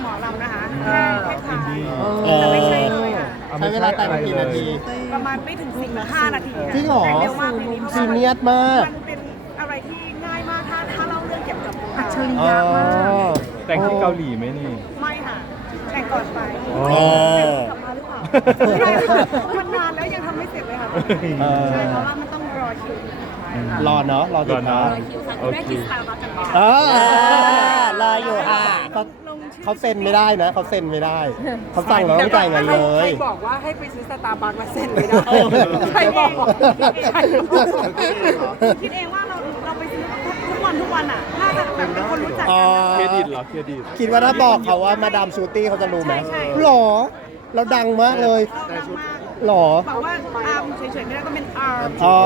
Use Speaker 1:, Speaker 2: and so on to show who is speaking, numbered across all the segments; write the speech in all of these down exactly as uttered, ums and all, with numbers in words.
Speaker 1: หมอลำนะคะแค่แค่ถ่าย
Speaker 2: เออ
Speaker 1: แต่ไม่ใช่เลยค่ะ
Speaker 2: ใช้เวลาแต่งกี่นาที
Speaker 1: ประมาณไม่ถึงสี่หรือห้านาทีค่ะ
Speaker 2: จริงเหรอ
Speaker 1: แต่เร็วมากเลยนี้
Speaker 2: ซีเนียสมาก
Speaker 1: มันเป็นอะไรที่ง่ายมากถ้าถ้าเล่าเรื่องเกี่ยวกับอัจฉริ
Speaker 2: อ๋อย
Speaker 1: ะมาก
Speaker 3: แต่งที่เกาหลีไหมนี่
Speaker 1: ไม่ค่ะแต่งก่อนไป
Speaker 3: อ๋อ
Speaker 1: กลับมาหรือเปล่าไม่ได้ค่ะมันนานแล้วยังทำไม่เสร็จเลยค่ะ
Speaker 2: เออ
Speaker 1: ใช่เพราะว่ามันต้องรอคิว
Speaker 2: รอเนาะรอติด
Speaker 3: รอ
Speaker 2: เนาะ
Speaker 3: เนอะ
Speaker 1: คิวค่ะ
Speaker 3: โอ
Speaker 1: ได้
Speaker 3: เค
Speaker 1: กินสตาร์บัคกันไหม
Speaker 2: เอ
Speaker 1: คะ
Speaker 2: อรออยู่ค่ะเขา
Speaker 1: ลงชื่อ
Speaker 2: เขาเซ็นไม่ได้นะเขาเซ็นไม่ได้เขาสั่งเราต้องจ่ายเงินเล
Speaker 4: ใคร
Speaker 2: ย
Speaker 4: บอกว่าให้ไปซื้อสตาร์บัคมาเซ็นไม่ได้ใครบอกใครบอก
Speaker 1: คิดเองว่าเราเราไปซื้อทุกวันทุกวันอ่ะน่าจะแบบเป็นคนรู้จัก
Speaker 2: อ๋อ
Speaker 1: กัน
Speaker 3: เครดิตเหรอเครดิต
Speaker 2: คิดว่าถ้าบอกเขาว่ามาดามชูตี้เขาจะรู้ไหม
Speaker 1: ใช่ใช่
Speaker 2: หรอ เราดังมากเลย
Speaker 1: เราดังมาก
Speaker 2: หรอ
Speaker 1: บอกว่าอาร์มเฉยๆไม่ได้ก็เป็นอาร์ม
Speaker 2: อ๋อ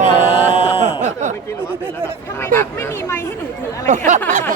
Speaker 1: ทำไมแบบไม่มีไมค์ให้หนูถืออะไรเนี่ย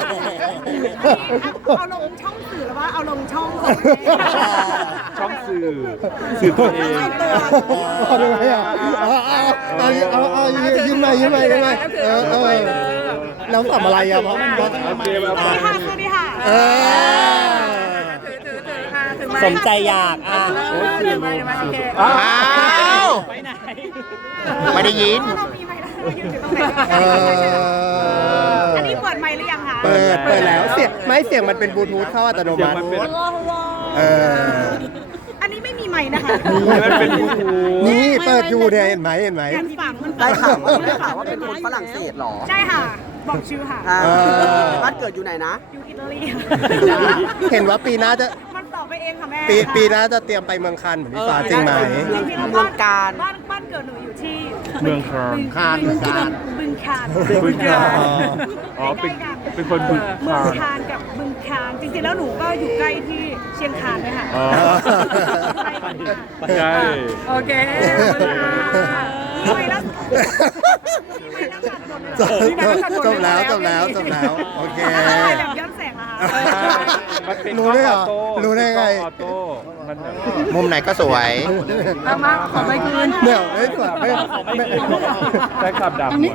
Speaker 1: เอาลงช่องสื่อแล้วว่าเอาลงช่องของ
Speaker 3: ช่องสื่อสื่อตัวเอง
Speaker 2: เอาดูไหมอ่ะเอาเอาเอาเอาเอายืนมายืนมายืนมาเออเออแล้วทำอะไรอ่ะเพราะมันก็
Speaker 3: โอเคมา
Speaker 1: สวัสดีค่ะสวัสดีค่ะ
Speaker 2: เออ
Speaker 4: ถือถือถือค่ะถือไ
Speaker 2: สมใจอยากอ่ะ
Speaker 4: เออถือไมค์มาโอเค
Speaker 3: อ้าว
Speaker 1: ไปไหน
Speaker 2: ไม่ได้ยิน
Speaker 1: เรามีไมค์แล้วเราอยู่ตรงไหน
Speaker 2: เออ
Speaker 1: อันนี้เปิดไมค์หรือยังคะ
Speaker 2: เปิดเปิดแล้วเสียงไม่เสียงมันเป็นบลูทูธเข้าอัตโน
Speaker 3: เสียง
Speaker 2: มั
Speaker 3: มัน
Speaker 2: ติ
Speaker 3: เป็น
Speaker 2: เออ
Speaker 1: อันนี้ไม่มีไมค์นะคะ
Speaker 3: มันเป็นบลูทูธ
Speaker 2: นี่เปิดอยู่เนี่ยเห็นไหมเห็นไหม
Speaker 1: งานฝังมัน
Speaker 4: ได้ข่าวว่าได้ข่าวว่าเป็นคนฝรั่งเศสเหรอ
Speaker 1: ใช่ค่ะ บอกชื่อค่ะ
Speaker 4: อ่า
Speaker 2: เออ
Speaker 4: บ้านเกิดอยู่ไหนนะ
Speaker 1: อยู่อิตาลี
Speaker 2: เห็นว่าปีหน้าจะ
Speaker 1: มันตอบไปเองค่ะแม่
Speaker 2: ปีปีหน้าจะเตรียมไปเมืองคันเหมือนพี่ฟ้าจริงไหม
Speaker 1: จริงๆแล้ว
Speaker 4: เมืองกาญ
Speaker 1: บ้านบ้านเกิดหนูอยู่ที่
Speaker 3: เมืองคาน
Speaker 2: คาน
Speaker 1: บึง
Speaker 2: คาน
Speaker 1: บึงคาน
Speaker 3: บึงคาน
Speaker 2: อ๋อ
Speaker 3: อ๋อเป็นเป็นคนบึง
Speaker 1: เมือง
Speaker 3: คาน
Speaker 1: คานกับบึงคานจริงๆแล้วหนูก็อยู่ใกล้ที่เชียงคานเลยค่ะ
Speaker 3: อ๋อ
Speaker 1: ใกล้กันค่ะ
Speaker 3: ใช่
Speaker 4: โอเค
Speaker 1: ทำไมแล้วทำไมแล้วตัดบทเลยเหรอ
Speaker 2: จบจบแล้วจบแล้วจบแล้วโอเค
Speaker 1: ถ่ายแบบย้อนแสงเหรอคะ
Speaker 3: มันเป็น
Speaker 2: รู้ได้เหรอ
Speaker 3: ออโต้
Speaker 2: รู้ได้ไง
Speaker 3: ออโต้มันแบบ
Speaker 2: มุมไหนก็สวย
Speaker 4: เอามาขอไปคืน
Speaker 2: เนี่ยไม่สวยไม่
Speaker 3: แฟนคลับดับหมด